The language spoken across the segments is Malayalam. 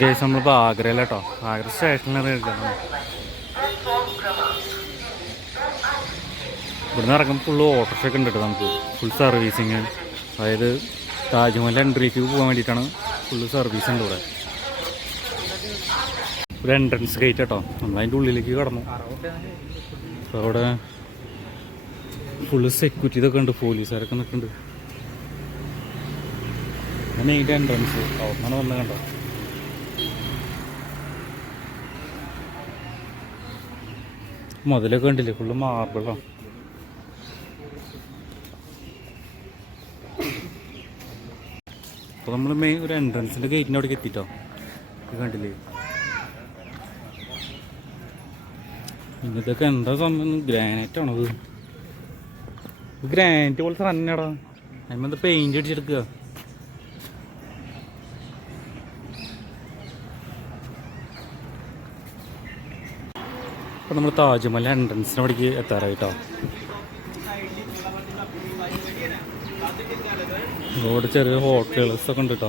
കേസ് നമ്മളിപ്പോൾ ആഗ്രയിലാട്ടോ. ആഗ്ര സ്റ്റേഷനിലാണ് എടുക്കുന്നത് ഇവിടുന്ന് ഇറങ്ങുമ്പോൾ ഫുള്ള് ഓട്ടോഷൊക്കെ ഉണ്ട് കേട്ടോ നമുക്ക്. ഫുൾ സർവീസിങ് അതായത് താജ്മഹൽ എൻട്രിക്ക് പോകാൻ വേണ്ടിയിട്ടാണ് ഫുള്ള് സർവീസ് ഉണ്ട് ഇവിടെ. ഒരു എൻട്രൻസ് ഗേറ്റ് കേട്ടോ നമ്മൾ അതിന്റെ ഉള്ളിലേക്ക് കടന്നു. അപ്പോൾ അവിടെ ഫുള്ള് സെക്യൂരിറ്റി ഇതൊക്കെ ഉണ്ട്. പോലീസുകാരൊക്കെ നിൽക്കുന്നുണ്ട്. മെയിൻ എൻട്രൻസ് അവിടെ നിന്നാണ് വന്നത് കണ്ടോ? മുതലൊക്കെ കണ്ടില്ലേ? ഫുള്ള് മാർബിളാണ് അപ്പോൾ നമ്മൾ മെയിൻ ഒരു എൻട്രൻസിന്റെ ഗേറ്റിന്റെ അവിടേക്ക് എത്തിട്ടോ? കണ്ടില്ലേ? പിന്നെ എന്താ സംഭവം? ഗ്രാനൈറ്റ് ആണോ ഇത്? ഗ്രാനൈറ്റ് പോലത്തെ തന്നെയാടാ അതിമെന്താ പെയിന്റ് അടിച്ചെടുക്കുക? അപ്പോൾ നമ്മൾ താജ്മഹൽ എൻട്രൻസിന് അവിടേക്ക് എത്താറായിട്ടോ ഇവിടെ ചെറിയ ഹോട്ടലുകളൊക്കെ ഒക്കെ ഉണ്ട് കേട്ടോ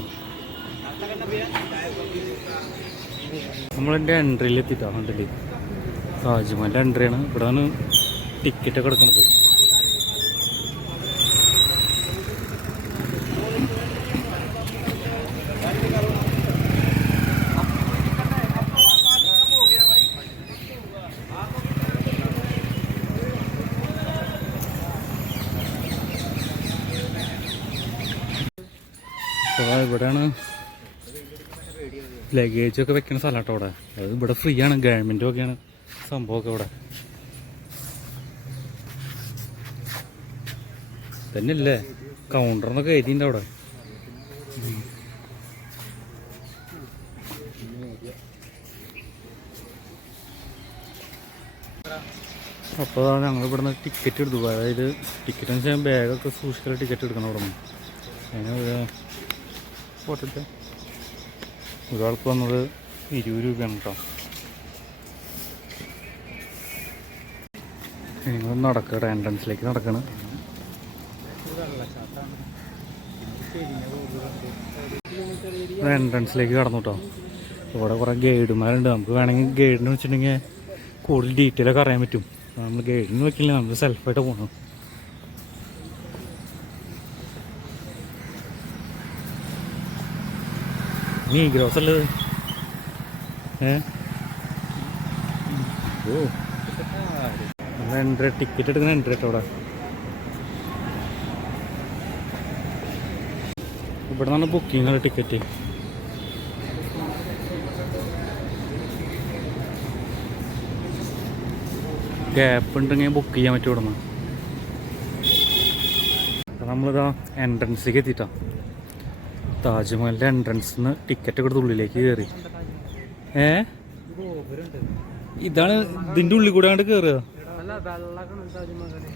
നമ്മളെന്റെ എൻട്രിയിൽ എത്തിയിട്ടോ കണ്ടില്ലേ? താജ്മഹലിന്റെ എൻട്രിയാണ് ഇവിടെ നിന്ന് ടിക്കറ്റൊക്കെ എടുക്കണത് അപ്പോൾ ഇവിടെയാണ് ലഗേജ് ഒക്കെ വെക്കുന്ന സ്ഥലമാട്ടോ ഇവിടെ അത് ഇവിടെ ഫ്രീ ആണ് ഗവൺമെന്റ് ഒക്കെയാണ് സംഭവമൊക്കെ ഇവിടെ. തന്നെയല്ലേ? കൗണ്ടറിന്നൊക്കെ എഴുതിന്റെ അവിടെ. അപ്പോൾ ഞങ്ങൾ ഇവിടുന്ന് ടിക്കറ്റ് എടുത്തു. അതായത് ടിക്കറ്റ് എന്ന് വെച്ചാൽ ബാഗൊക്കെ സൂക്ഷിക്കാൻ ടിക്കറ്റ് എടുക്കണം അവിടെ നിന്ന്. ഒരു പോട്ടെ ഒരാൾക്ക് വന്നത് ഇരുപത് രൂപയാണ് കേട്ടോ നിങ്ങൾ നടക്കട്ടെ എൻട്രൻസിലേക്ക് നടക്കണ. എൻട്രൻസിലേക്ക് കടന്നു കേട്ടോ ഇവിടെ കുറേ ഗൈഡുമാരുണ്ട്. നമുക്ക് വേണമെങ്കിൽ ഗൈഡിന് വെച്ചിട്ടുണ്ടെങ്കിൽ കൂടുതൽ ഡീറ്റെയിൽ ഒക്കെ അറിയാൻ പറ്റും. നമ്മൾ ഗൈഡിന് വെക്കില്ല നമ്മൾ സെൽഫായിട്ട് പോകണം നീ ഗ്രോസ് അല്ലത് ഏ? ഓ. എൻട്രി ടിക്കറ്റ് എടുക്കുന്ന എൻട്രി കേട്ടോ അവിടെ. ഇവിടെ നിന്നാണ് ബുക്കിംഗ് ടിക്കറ്റ് ഗ്യാപ്പ് ഉണ്ടെങ്കിൽ ബുക്ക് ചെയ്യാൻ പറ്റും ഇവിടെ നിന്ന് നമ്മളിതാ എൻട്രൻസിലേക്ക് എത്തിയിട്ടാ താജ്മഹലിന്റെ എൻട്രൻസിൽ നിന്ന് ടിക്കറ്റ് എടുത്ത് ഉള്ളിലേക്ക് കയറി ഏ? ഇതാണ് ഇതിന്റെ ഉള്ളിൽ കൂടെ അങ്ങോട്ട് കയറുക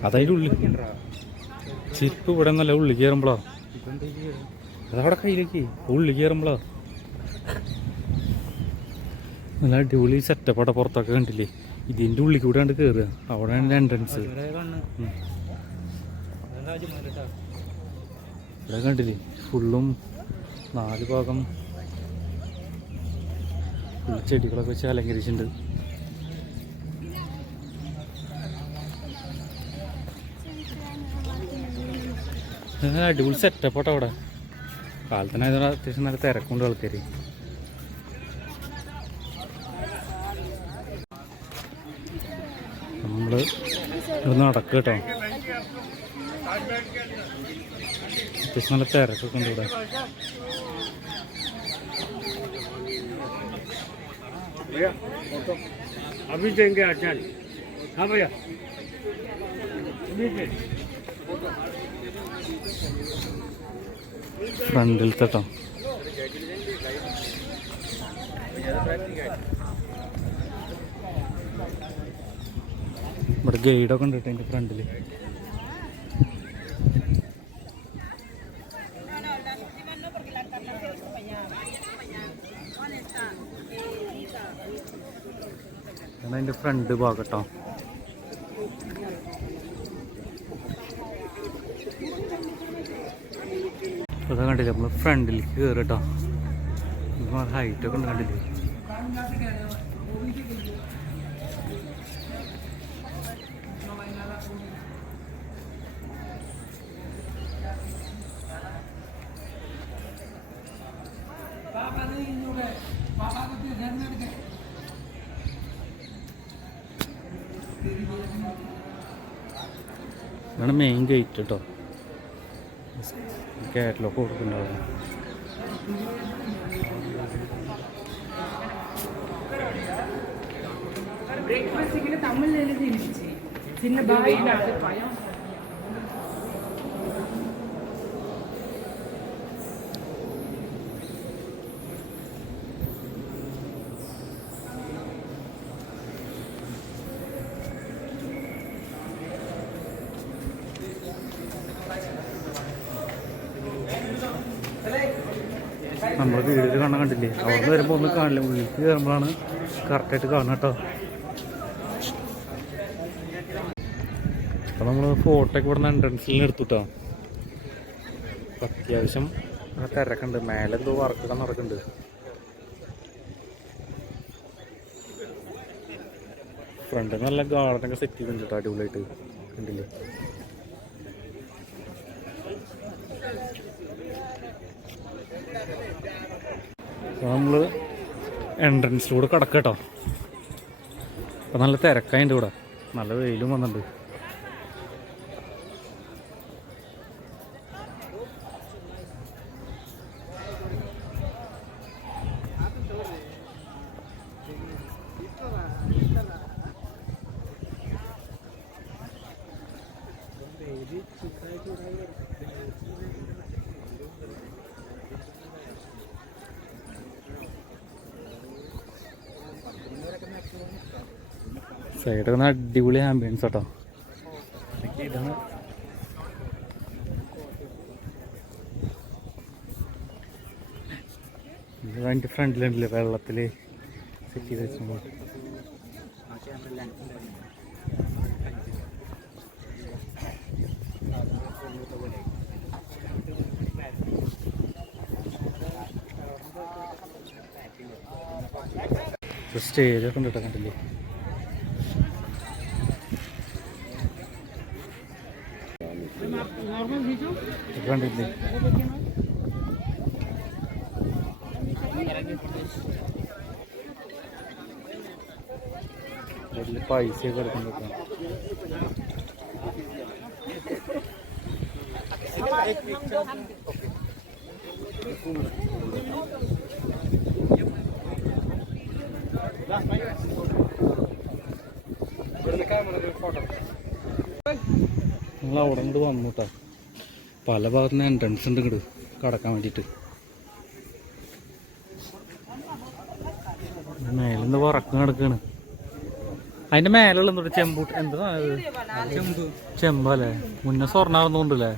അതതിന്റെ ഉള്ളിൽ. ചിരിപ്പ് ഇവിടെ നല്ല ഉള്ളിൽ കയറുമ്പോളാ അതവിടെ കയ്യിലേക്ക്. ഉള്ളിൽ കയറുമ്പോളാ നല്ല അടിപൊളി സെറ്റപ്പാടെ പുറത്തൊക്കെ കണ്ടില്ലേ? ഇതിന്റെ ഉള്ളിൽ കൂടെ കണ്ട് കയറുക അവിടെയാണ് എൻട്രൻസ് ഇവിടെ കണ്ടില്ലേ? ഫുള്ളും നാല് ഭാഗം ചെടികളൊക്കെ വെച്ച് അലങ്കരിച്ചിട്ടുണ്ട്. അടിപൊളി സെറ്റപ്പ് ആട്ടോ അവിടെ. കാലത്തിനായതുകൊണ്ട് അത്യാവശ്യം നല്ല തിരക്കുണ്ട് ആൾക്കാർ നമ്മൾ ഇവിടെ നടക്കുക കേട്ടോ. അത്യാവശ്യം നല്ല തിരക്കൊക്കെ ഉണ്ട് ഇവിടെ. भैया फोटो अभी देंगे अर्जन हाँ भैया अभी दे ഫ്രണ്ടിലത്തെ കേട്ടോ ഇവിടെ ഗൈഡൊക്കെ ഉണ്ട് കേട്ടോ എൻ്റെ ഫ്രണ്ടിൽ അതിന്റെ ഫ്രണ്ട് ഭാഗട്ടോ. അതാ കണ്ടില്ല നമ്മൾ ഫ്രണ്ടിലേക്ക് കയറി കേട്ടോ ഹൈറ്റ് ഒക്കെ ഉണ്ട് കണ്ടില്ലേ ഇതാണ് കേട്ടോ കേട്ടോ കാറ്റലോഗ് കൊടുക്കുന്നുണ്ടാവും. ബ്രേക്ക്ഫാസ്റ്റ് ഇങ്ങനെ തമിഴ് ചിന്ന നിന്ന് വരുമ്പോൾ ഒന്നും കാണില്ല ഉള്ളിലേക്ക് കയറുമ്പോഴാണ് കറക്റ്റായിട്ട് കാണുക കേട്ടോ. അപ്പോൾ നമ്മൾ ഫോട്ടോ ഒക്കെ ഇവിടെ നിന്ന് എൻട്രൻസിൽ നിന്ന് എടുത്തുട്ടോ അത്യാവശ്യം ആ തിരക്കുണ്ട് മേലെ എന്തോ വർക്കൊക്കെ നടക്കുന്നുണ്ട്. ഫ്രണ്ട് നല്ല ഗാർഡനൊക്കെ സെറ്റ് ചെയ്തിട്ടുണ്ട് കേട്ടോ അടിപൊളിയായിട്ട്. കണ്ടില്ലേ? നമ്മൾ എൻട്രൻസിലൂടെ കിടക്കട്ടോ അപ്പം നല്ല തിരക്കായിട്ട് ഇവിടെ. നല്ല വെയിലും വന്നിട്ടുണ്ട്. സൈഡൊക്കെ നിന്ന് അടിപൊളി ആംബിയൻസ് കേട്ടോ ഇതാണ് ഇത് അതിന്റെ ഫ്രണ്ടിലുണ്ടല്ലേ വെള്ളത്തിൽ സെറ്റ് ചെയ്ത് വെച്ചു സ്റ്റേജൊക്കെ ഉണ്ട് കേട്ടോ കണ്ടില്ലേ ഇത് കണ്ടില്ലേ വലിയ പൈസയൊക്കെ നിങ്ങൾ അവിടെ ഇങ്ങോട്ട് വന്നു കേട്ടോ പല ഭാഗത്തുനിന്ന് എൻട്രൻസ് ഉണ്ട് ഇങ്ങോട്ട് കടക്കാൻ വേണ്ടിയിട്ട് മേലെന്ന് പറക്കം കിടക്കാണ് അതിന്റെ മേലുള്ള ചെമ്പൂട്ട് എന്താ ചെമ്പ് ചെമ്പല്ലേ മുന്നേ സ്വർണാർന്നുകൊണ്ടല്ലേ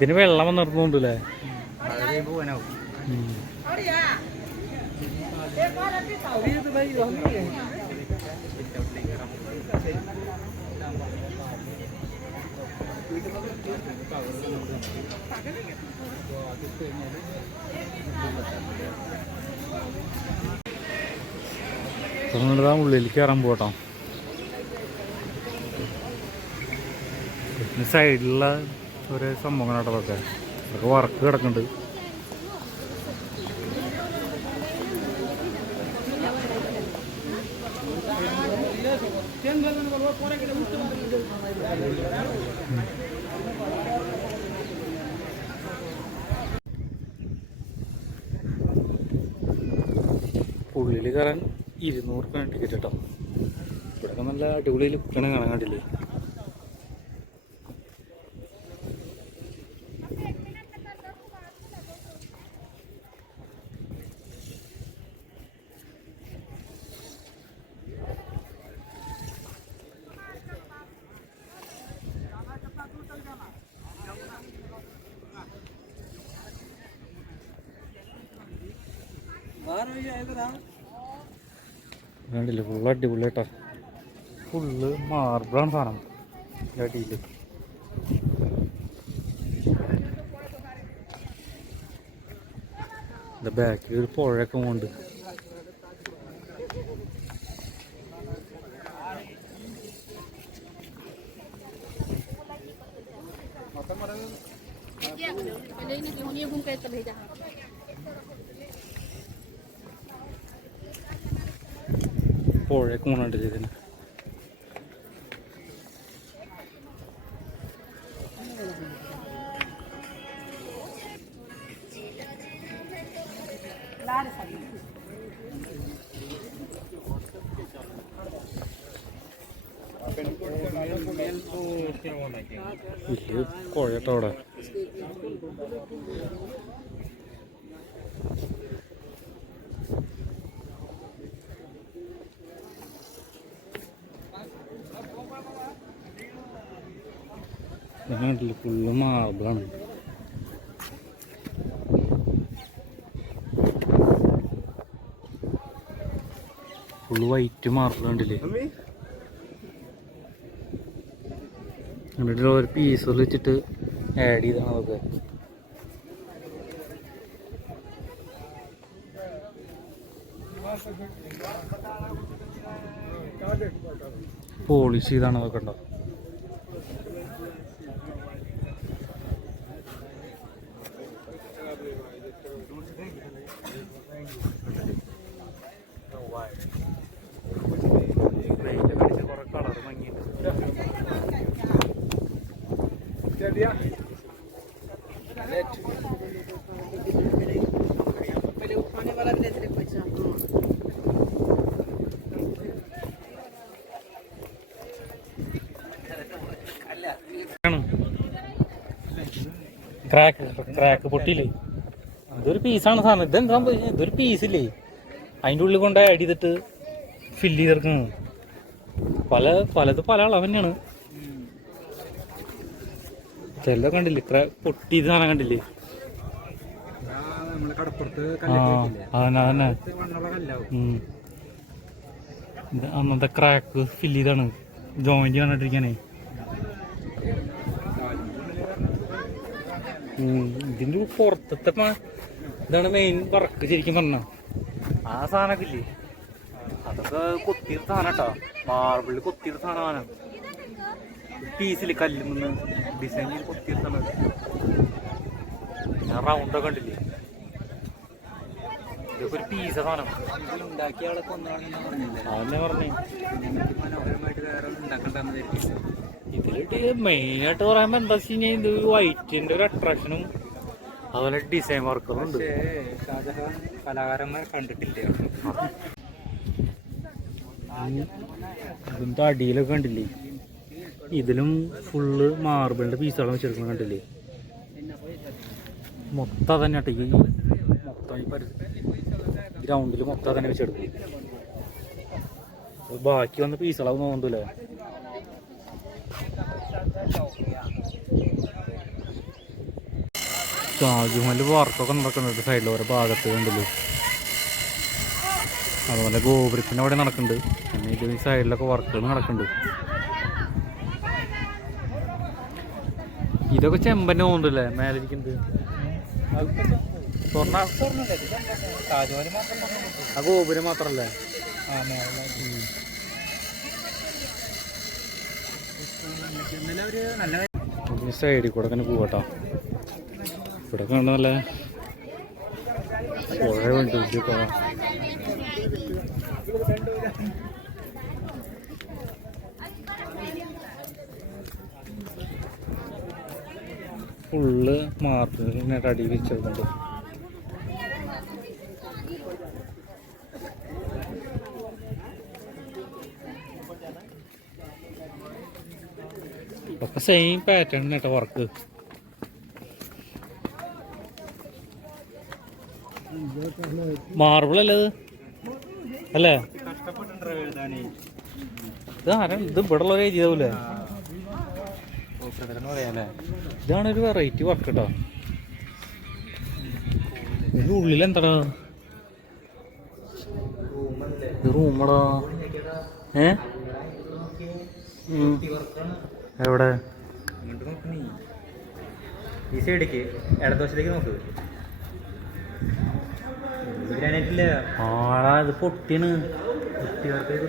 ഇതിന് വെള്ളം വന്നിരുന്നുണ്ടല്ലേ നമ്മളിതാ ഉള്ളിലേക്ക് കയറാൻ പോട്ടോ സൈഡിലുള്ള ഒരു സംഭവം നടന്നതൊക്കെ അതൊക്കെ? വർക്ക് കിടക്കുന്നുണ്ട്. ഉള്ളിൽ കയറാൻ ഇരുന്നൂറ് രൂപ ടിക്കറ്റ് കേട്ടോ. ഇവിടെയൊക്കെ നല്ല അടിപൊളിയിൽ ലുക്കാണ് കാണാൻ കണ്ടില്ലേ? വേണ്ടില്ല ഫുള്ള് അടിപൊളി കേട്ടോ ഫുള്ള് മാർബിളാണ് സാധനം. അടിയിൽ ബാക്കിൽ ഒരു പുഴയൊക്കെ പോകുന്നുണ്ട് ഇതിന് വലിയ പുഴട്ടോ അവിടെ കണ്ടില്ല ഫുള്ള് മാർബിളാണ്. ഫുള്ള് വൈറ്റ് മാർബിൾ കണ്ടില്ലേ എന്നിട്ട് ഒരു പീസുകൾ വെച്ചിട്ട് ആഡ് ചെയ്താണ് അതൊക്കെ. പോളിഷ് ചെയ്താണ് അതൊക്കെ ഉണ്ടോ? ക്രാക്ക് ക്രാക്ക് പൊട്ടിയില്ലേ? ഇതൊരു പീസാണ് സാധനം. ഇതെന്താ സംഭവിച്ചത്? ഇതൊരു പീസില്ലേ അതിന്റെ ഉള്ളിൽ കൊണ്ട് ആഡ് ചെയ്തിട്ട് ഫില്ല് ചെയ്തെടുക്കുന്നത് പല പലത് പല അളവ് തന്നെയാണ്. ചെല്ല കണ്ടില്ലേ? ഇത്ര പൊട്ടിയത് സാധനം കണ്ടില്ലേ? അന്നത്തെ ക്രാക്ക് ഫില്ല് ചെയ്താണ്. ജോയിന്റ് കണ്ടിട്ടിരിക്കാനേ ഇതിന്റെ പുറത്തത്തെ ഇതാണ് മെയിൻ വർക്ക് ശരിക്കും പറഞ്ഞ. ആ സാധനമൊക്കെ ഇല്ലേ? അതൊക്കെ കൊത്തിയൊരു സാധനം കേട്ടോ മാർബിളിൽ കൊത്തിയൊരു സാധനമാണ് പീസിൽ കല്ലിൽ നിന്ന് ഡിസൈൻ ചെയ്ത് കൊത്തിയത് സാധനം ഞാൻ റൗണ്ടൊക്കെ കണ്ടില്ലേ? ഇതൊക്കെ ഒരു പീസ സാധനം. ഉണ്ടാക്കിയ ആളെ കൊന്നാണെന്ന് പറഞ്ഞില്ലേ? അതന്നെ പറഞ്ഞേ. മനോഹരമായിട്ട് വേറെ ഉണ്ടാക്കണ്ടെന്ന് ധരിക്കില്ല ഇതിലിട്ട് മെയിനായിട്ട് പറയുമ്പോ എന്താ വെച്ച് കഴിഞ്ഞാൽ ഇത് വൈറ്റിന്റെ ഒരു അട്രാക്ഷനും അതുപോലെ ഡിസൈൻ വർക്കും ഉണ്ട്. കലാകാരന്മാർ ഷാജഹാൻ കലാകാരന്മാരെ കണ്ടിട്ടില്ല. ഇതിന്റെ അടിയിലൊക്കെ കണ്ടില്ലേ? ഇതിലും ഫുള്ള് മാർബിളിന്റെ പീസുകളും വെച്ചെടുക്കുന്നത് കണ്ടില്ലേ? മൊത്തം തന്നെ കേട്ടോ ഈ മൊത്തം ഈ ഗ്രൗണ്ടിൽ മൊത്തം തന്നെ വെച്ചെടുക്കും. ബാക്കി വന്ന പീസുകളാവും തോന്നുന്നില്ലേ താജ്മഹൽ വർക്കൊക്കെ നടക്കുന്നുണ്ട് സൈഡിൽ ഓരോ ഭാഗത്ത് കണ്ടില്ലേ? അതുപോലെ ഗോപുരത്തിന്റെ അവിടെ നടക്കുന്നുണ്ട്. പിന്നെ ഇത് ഈ സൈഡിലൊക്കെ വർക്കുകൾ നടക്കുന്നുണ്ട്. ഇതൊക്കെ ചെമ്പന്നെ തോന്നുന്നില്ലേ മേലിരിക്കുന്നത്. ആ ഗോപുരം മാത്രല്ലേ? ഈ സൈഡിൽ കൂടെ തന്നെ പോവാട്ടോ. നല്ല പുഴ ഉണ്ട് വലിയ പുഴ ഫുള്ള് മാർബിളിനെ അടി വെച്ചിട്ടുണ്ട്. സെയിം പാറ്റേൺ കേട്ടോ വർക്ക് മാർബിൾ അല്ലേ ഇത് അല്ലേ? ഇത് ആരാണ് ഇത് ഇവിടെ എഴുതിയതാവൂലേ പ്രകടനം പറയാല്ലേ ഇതാണ് ഒരു വെറൈറ്റി വർക്ക് കേട്ടോ ഇതിന്റെ ഉള്ളിൽ എന്താടാ? ഇത് റൂമടാ ഏ. എവിടെ? ഈ നോക്ക്. ഗ്രാനൈറ്റില്ല ആടാ ഇത് പൊട്ടിയാണ്.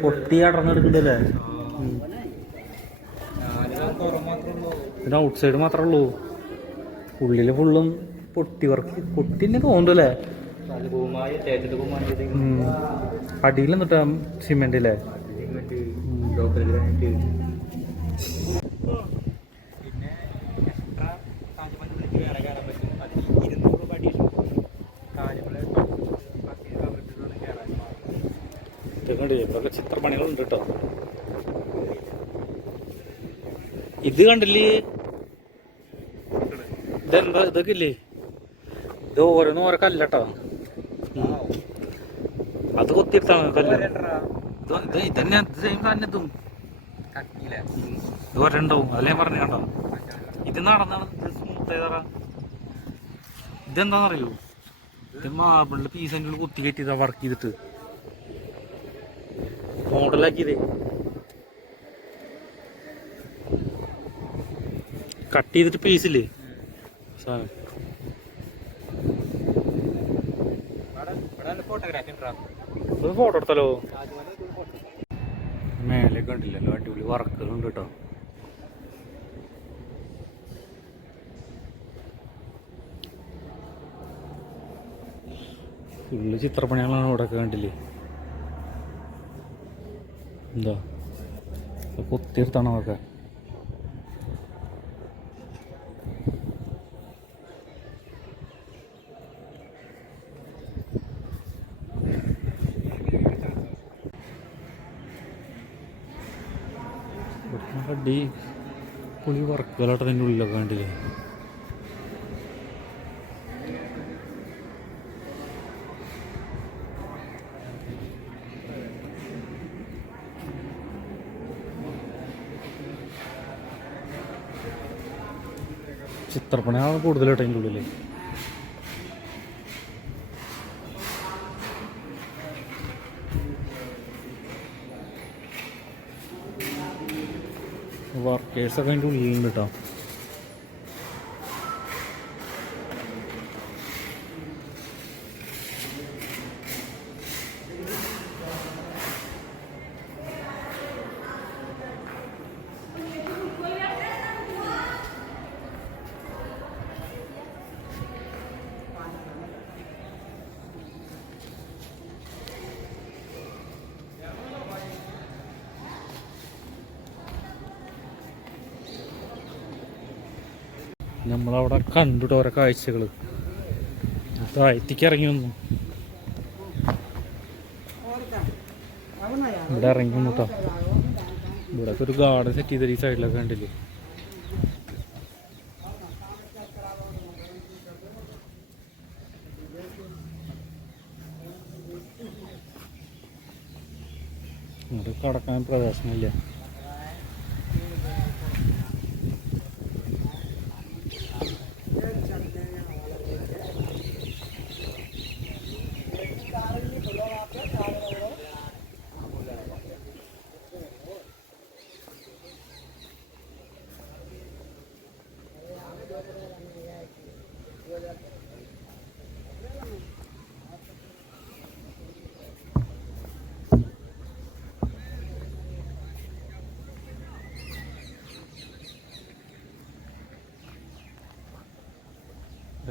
പൊട്ടി അടർന്നെടുക്കണ്ടല്ലേ? ഇതിന് ഔട്ട് സൈഡ് മാത്രമേ ഉള്ളൂ. ഉള്ളിൽ ഫുള്ളും പൊട്ടി വർക്ക് പൊട്ടി തന്നെ തോന്നുന്നല്ലേ അടിയിൽ എന്നിട്ടാ സിമെന്റ് അല്ലേ ലോക്കൽ ഗ്രാനൈറ്റ് പിന്നെ എക്സ്ട്രാ കാഞ്ഞിമണ്ണിലേക്ക് വേറെ കയറാൻ പറ്റും അതിന് ഇരുന്നൂറ് രൂപ അഡീഷണൽ കാഞ്ഞിമല കയറാൻ ഇതൊക്കെ ഇതൊക്കെ ചിത്രപ്പണികളുണ്ട് കേട്ടോ ഇത് കണ്ടില്ലേ? ഇതെന്താ? ഇതൊക്കെ ഇല്ലേ? ഇത് ഓരോന്നും ഓരോ കല്ലട്ടോ. അത് കൊത്തിയെടുത്താണ് കല്ല്. ഇത് ഇത് ഇതന്നെ ഇത് സെയിം തന്നെ ഇതും. ഇത് വരണ്ടാവും അതല്ലേ പറഞ്ഞു കണ്ടോ? ഇത് നടന്നാണ് ഇതെന്താണെന്നറിയോ? ഇത് മാർബിളിന്റെ പീസ് അതിന്റെ ഉള്ളിൽ കുത്തി കയറ്റിയതാ വർക്ക് ചെയ്തിട്ട്. മോഡലാക്കിയതേ. കട്ട് ചെയ്തിട്ട് പീസില്ലേ സാധനം. ഇത് ഫോട്ടോ എടുത്താലോ? മേലെ കണ്ടില്ലല്ലോ അടിപൊളി വർക്കുകളുണ്ട് കേട്ടോ ഫുള്ള് ചിത്രപ്പണികളാണ് ഇവിടെ കണ്ടില്ലേ? എന്താ? ഇത് കൊത്തിയെടുത്താണ് അതൊക്കെ? അടി പുളി വർക്കുകളായിട്ട് അതിന്റെ ഉള്ളിലൊക്കെ കണ്ടില്ലേ? ചിത്രപ്പണിയാണ് കൂടുതലായിട്ട് അതിന്റെ ഉള്ളിൽ വർക്കേഴ്സൊക്കെ അതിന്റെ ഉള്ളിലുണ്ട് കേട്ടോ കണ്ടിട്ട് ഓരോ കാഴ്ചകൾ താഴ്ത്തിക്ക് ഇറങ്ങി വന്നു. ഇവിടെ ഇറങ്ങി വന്നു കേട്ടോ ഇവിടെ ഒരു ഗാർഡൻ സെറ്റ് ചെയ്ത ഈ സൈഡിലൊക്കെ കണ്ടില്ലേ? ഇങ്ങോട്ട് കടക്കാൻ പ്രവേശനമില്ല.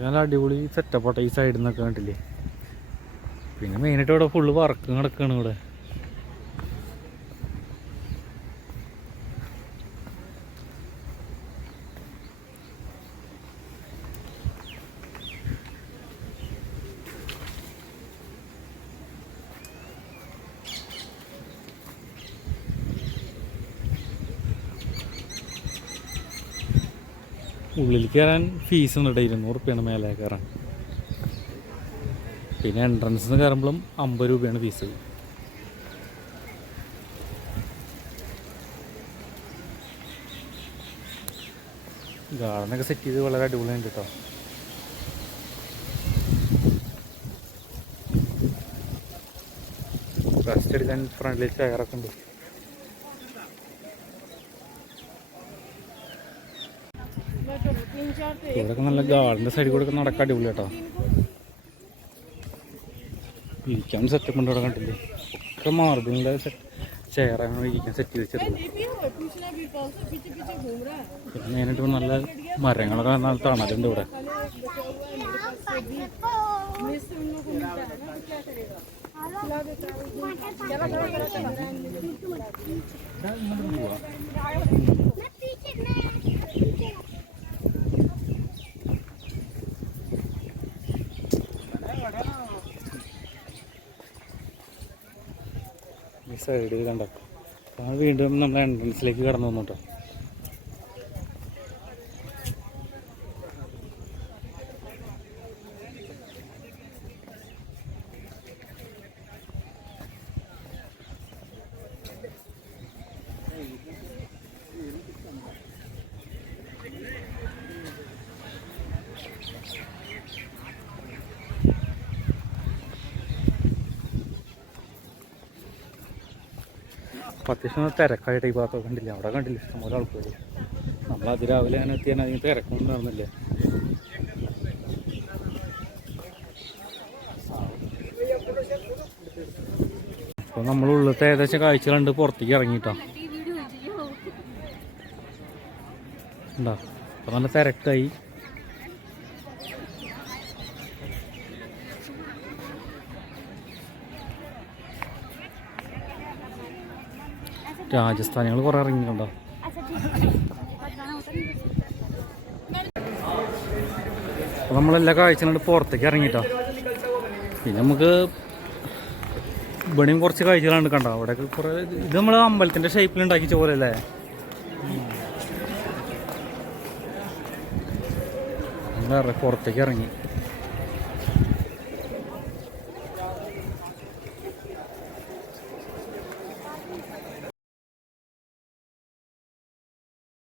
നല്ല അടിപൊളി സെറ്റപ്പ് ഈ സൈഡിൽ നിന്നൊക്കെ കണ്ടില്ലേ? പിന്നെ മെയിനായിട്ട് ഇവിടെ ഫുള്ള് വർക്ക് നടക്കുകയാണ് ഇവിടെ. ഉള്ളിൽ കയറാൻ ഫീസ് ഉണ്ട് ഇരുന്നൂറ് റുപ്യാണ് മേലെ കയറാൻ. പിന്നെ എൻട്രൻസിന് കയറുമ്പോഴും അമ്പത് രൂപയാണ് ഫീസ് ഗാർഡനൊക്കെ സെറ്റ് ചെയ്ത് വളരെ അടിപൊളിയാണ് കേട്ടോ റെസ്റ്റ് എടുക്കാൻ ഫ്രണ്ടിൽ ചെയറൊക്കെ ഉണ്ട്. ഇവിടെയൊക്കെ നല്ല ഗാർഡന്റെ സൈഡിൽ കൂടെ നടക്കാൻ അടിപൊളി കേട്ടോ. ഇരിക്കാൻ സെറ്റപ്പ് ഉണ്ട് അവിടെ കണ്ടില്ലേ? ഒക്കെ മാർബിളിന്റെ ചെയറാണ് ഇരിക്കാൻ സെറ്റ് വെച്ചിട്ടുള്ളത് പിന്നെ മെയിനായിട്ട് ഇവിടെ നല്ല മരങ്ങളൊക്കെ നല്ല തണലുണ്ട് ഇവിടെ. ഈ സൈഡിൽ കണ്ടോ? വീണ്ടും നമ്മൾ എൻട്രൻസിലേക്ക് കടന്നു വന്നു കേട്ടോ അപ്പോൾ അത്യാവശ്യം തിരക്കായിട്ട് ഈ ഭാഗത്തൊക്കെ കണ്ടില്ല? അവിടെ കണ്ടില്ല? ഇഷ്ടംപോലെ ആൾക്കാർ നമ്മൾ അതിരാവിലെ അങ്ങനെ എത്തിയാൽ അതിന് തിരക്കൊന്നും നടന്നില്ല അപ്പോൾ നമ്മൾ ഉള്ളത്തെ ഏകദേശം കാഴ്ച കണ്ട് പുറത്തേക്ക് ഇറങ്ങിട്ടോ. ഉണ്ടോ അപ്പോൾ നല്ല തിരക്കായി. രാജസ്ഥാനികൾ കുറേ ഇറങ്ങിയിട്ടുണ്ടോ? അപ്പോൾ നമ്മളെല്ലാ കാഴ്ചകളും പുറത്തേക്ക് ഇറങ്ങിയിട്ടോ പിന്നെ നമുക്ക് ഇവിടെയും കുറച്ച് കാഴ്ചകളുണ്ട് കണ്ടോ അവിടെയൊക്കെ കുറേ ഇത് നമ്മൾ അമ്പലത്തിന്റെ ഷേപ്പിൽ അല്ലേ? നമ്മൾ പുറത്തേക്ക് ഇറങ്ങി.